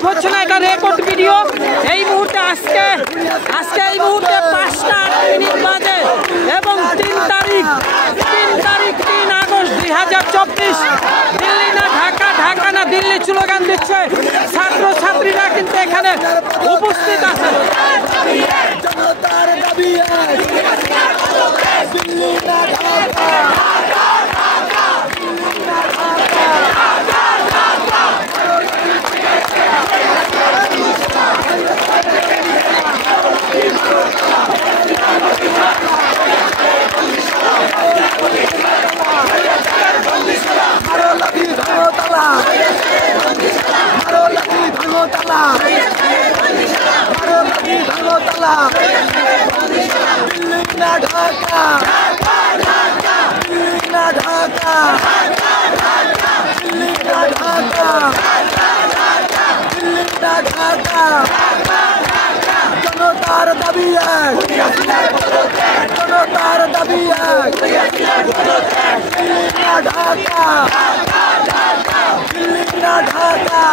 Live হচ্ছে না, এটা রেকর্ড ভিডিও। এই মুহূর্তে আজকে এই মুহূর্তে 5টা 8 মিনিট বাজে এবং 3 আগস্ট 2024 দিল্লি না ঢাকা, ঢাকা না দিল্লি স্লোগান দিচ্ছে ছাত্র ছাত্রীরা কিন্তু এখানে উপস্থিত আছে। জনতার দাবি এক, জনতার দাবি এক, দিল্লি না ঢাকা, দিল্লি না ঢাকা।